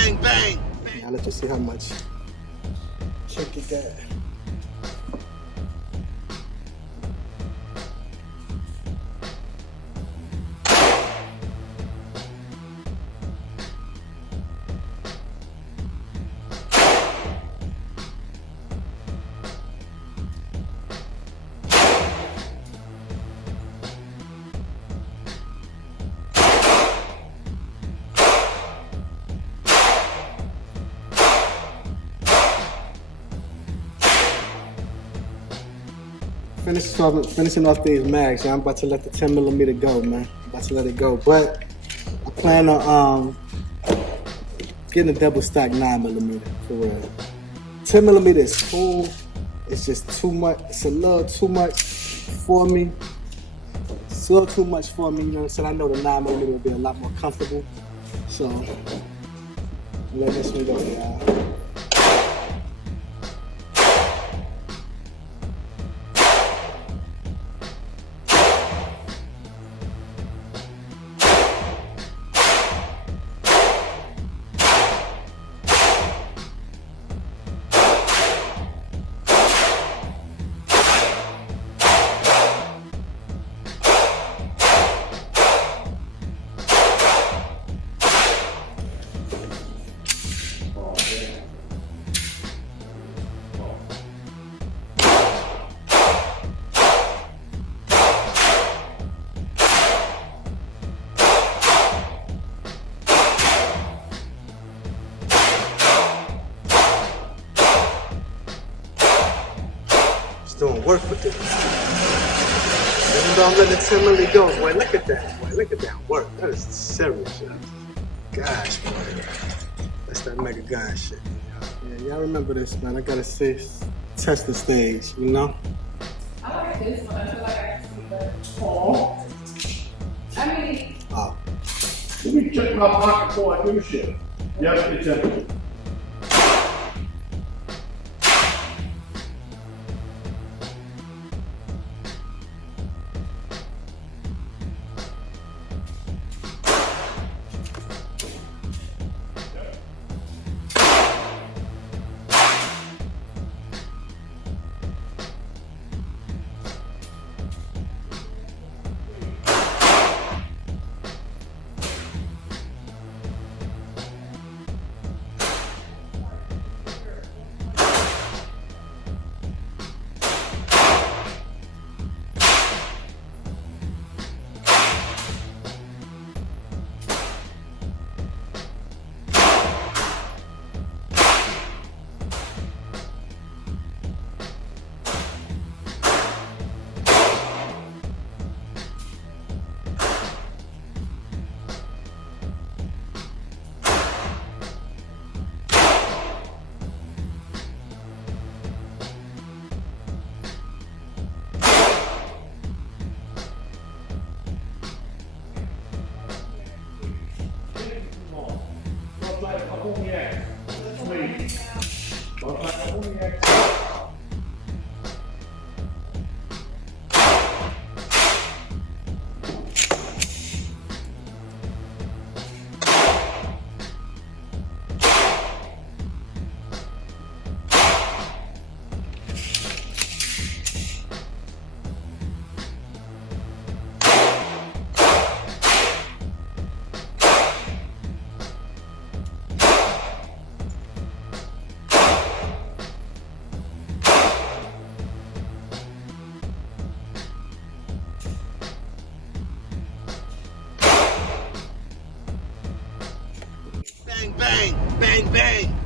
Bang, bang. Now let's just see how much check it got. Finishing off these mags, I'm about to let the 10mm go, man. I'm about to let it go, but I plan on getting a double stack 9mm for real. 10mm is cool. It's just too much. It's a little too much for me. It's a little too much for me. You know what I'm saying? I know the 9mm will be a lot more comfortable. So let this one go, y'all. Doing work with this. Even though I'm letting the 10mm go, boy, look at that, boy, look at that work. That is serious, yo. Gosh, boy. That's that mega gun shit. Yeah, y'all remember this, man. I gotta say, test the stage, you know? I like this one. I feel like I can see better. Oh. I mean. Oh. Let me check my pocket before I do shit. Yes, it's empty. Bang, bang, bang, bang.